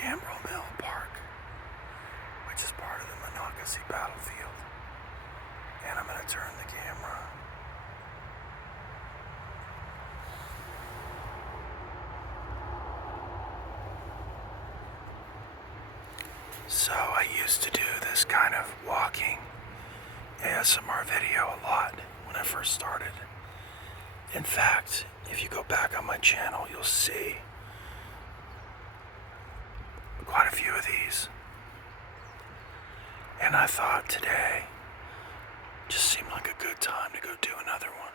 Gambrill Mill Park, which is part of the Monacacy Battlefield. And I'm going to turn the camera. So I used to do this kind of walking ASMR video a lot when I first started. In fact, if you go back on my channel, you'll see quite a few of these. And I thought today just seemed like a good time to go do another one.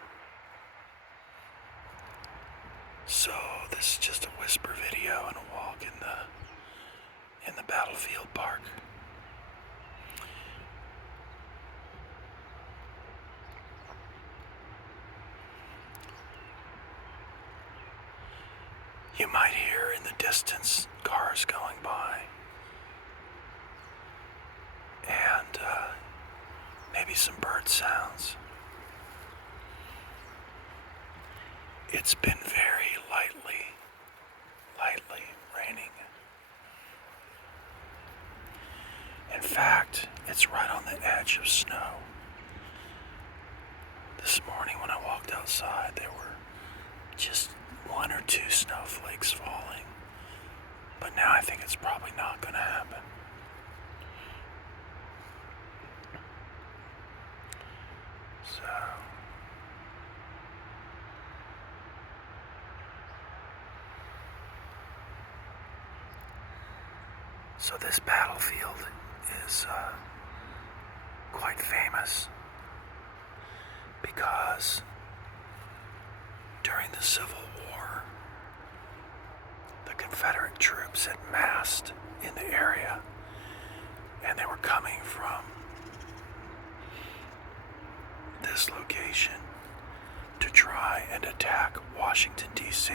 So this is just a whisper video and a walk in the Battlefield Park. You might hear in the distance cars going by, and maybe some bird sounds. It's been very lightly raining. In fact, it's right on the edge of snow. This morning when I walked outside, there were just one or two snowflakes falling. But now I think it's probably not going to happen. So this battlefield is quite famous because during the Civil War, the Confederate troops had massed in the area, and they were coming from this location to try and attack Washington, D.C.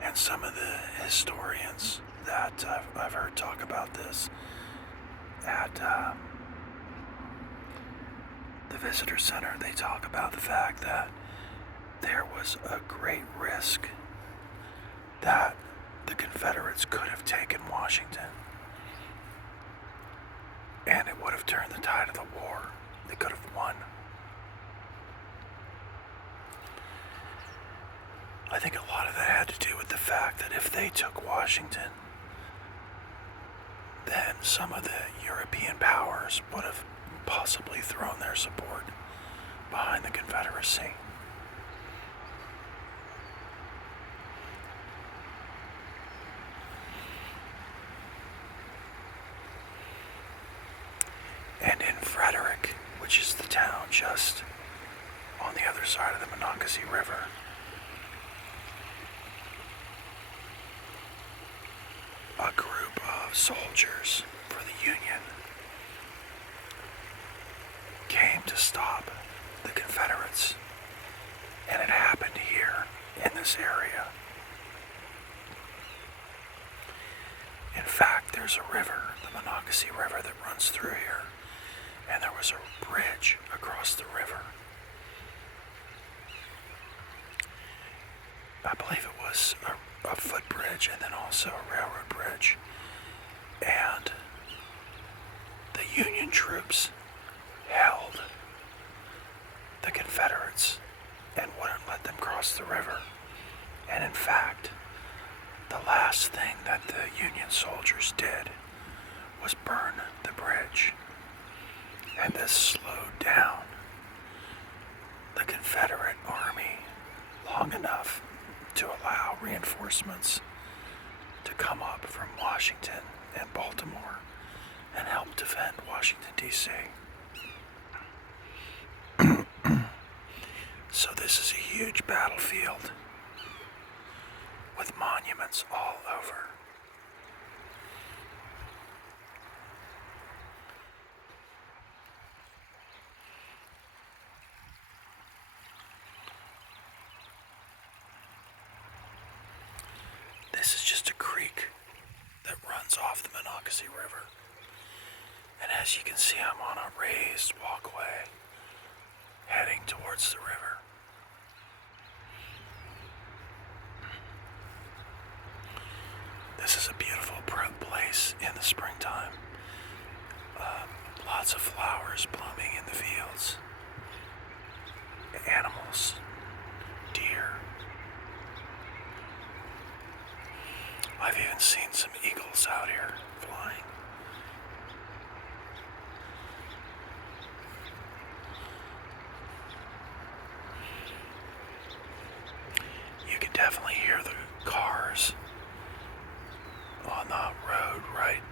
And some of the historians that I've heard talk about this at the visitor center, they talk about the fact that there was a great risk that the Confederates could have taken Washington, and it would have turned the tide of the war. They could have won. I think a lot of that had to do with the fact that if they took Washington, then some of the European powers would have possibly thrown their support behind the Confederacy. And in Frederick, which is the town just on the other side of the Monacacy River, a group of soldiers for the Union came to stop the Confederates, and it happened here in this area. In fact, there's a river, the Monacacy River, that runs through here, and there was a bridge across the river. I believe it was a footbridge and then also a railroad bridge. And the Union troops held the Confederates and wouldn't let them cross the river. And in fact, the last thing that the Union soldiers did was burn the bridge. And this slowed down the Confederate army long enough to allow reinforcements to come up from Washington and Baltimore and help defend Washington, D.C. So this is a huge battlefield with monuments all over. This is just a creek that runs off the Monacacy River. And as you can see, I'm on a raised walkway heading towards the river. animals, deer. I've even seen some eagles out here flying. You can definitely hear the cars on the road right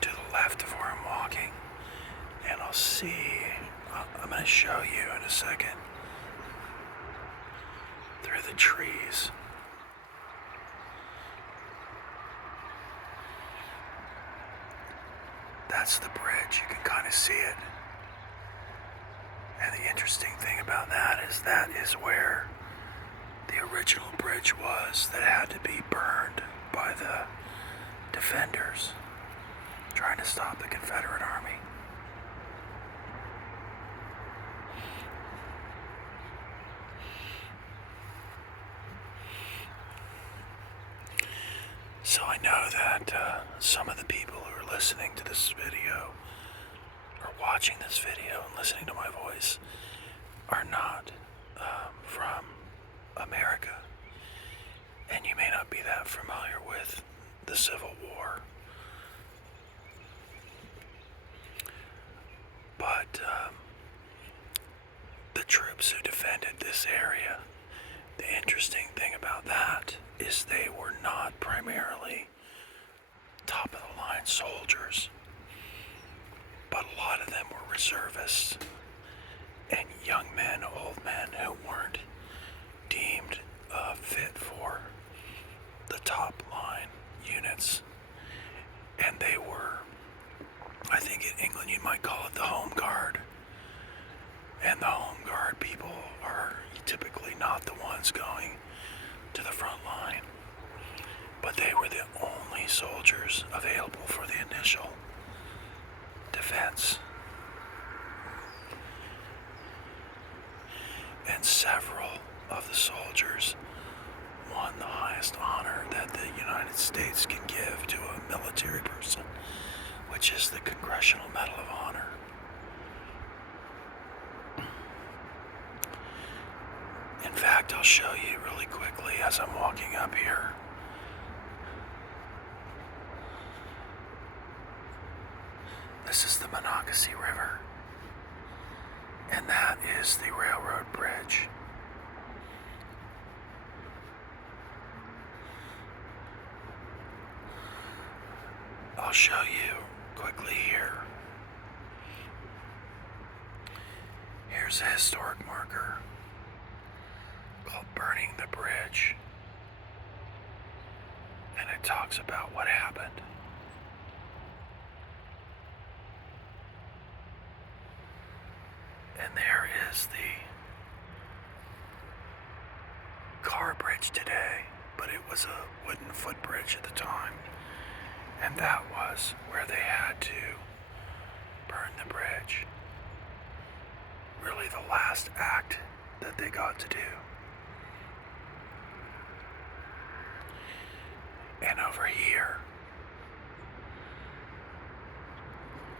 to the left of where I'm walking. And I'll see, I'm going to show you in a second, through the trees. That's the bridge, you can kind of see it. And the interesting thing about that is where the original bridge was that had to be burned by the defenders trying to stop the Confederate Army. So I know that some of the people who are listening to this video, or watching this video and listening to my voice, are not from America. And you may not be that familiar with the Civil War. But the troops who defended this area, the interesting thing about that is they were not primarily top-of-the-line soldiers, but a lot of them were reservists and young men, old men who weren't deemed fit for the top-line units. And they were, I think in England you might call it the Home Guard. And the Home Guard people are typically not the ones going to the front line, but they were the only soldiers available for the initial defense. And several of the soldiers won the highest honor that the United States can give to a military person, which is the Congressional Medal of Honor. In fact, I'll show you really quickly as I'm walking up here. This is the Monacacy River, and that is the railroad bridge. I'll show you quickly here. Here's a historic marker called Burning the Bridge, and it talks about what happened. And there is the car bridge today, but it was a wooden footbridge at the time, and that was where they had to burn the bridge. Really the last act that they got to do. And over here,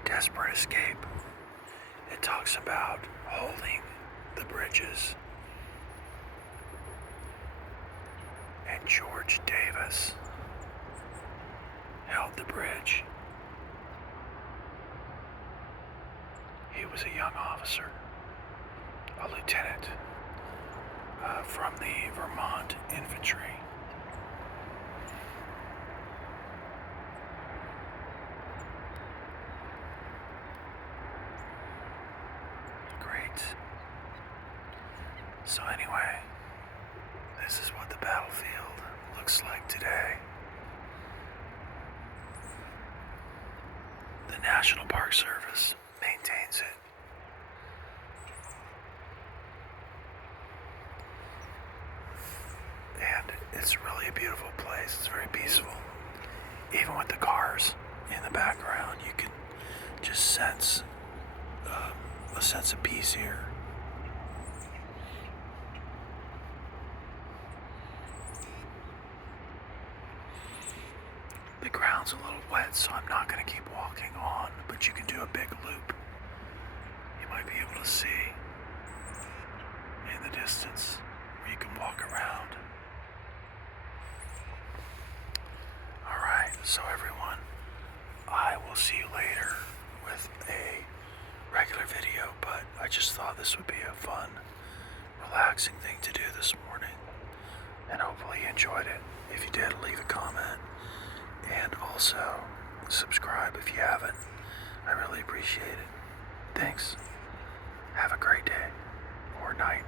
Desperate Escape, it talks about holding the bridges. And George Davis held the bridge. He was a young officer, a lieutenant from the Vermont Infantry. Great. So anyway, this is what the battlefield looks like today. The National Park Service maintains it. And it's really a beautiful place. It's very peaceful. Even with the cars in the background, you can just sense a sense of peace here. The ground's a little wet, so I'm not going to keep walking on, but you can do a big loop. You might be able to see. distance where you can walk around. Alright, so everyone, I will see you later with a regular video, but I just thought this would be a fun, relaxing thing to do this morning, and hopefully you enjoyed it. If you did, leave a comment, and also subscribe if you haven't. I really appreciate it. Thanks. Have a great day or night.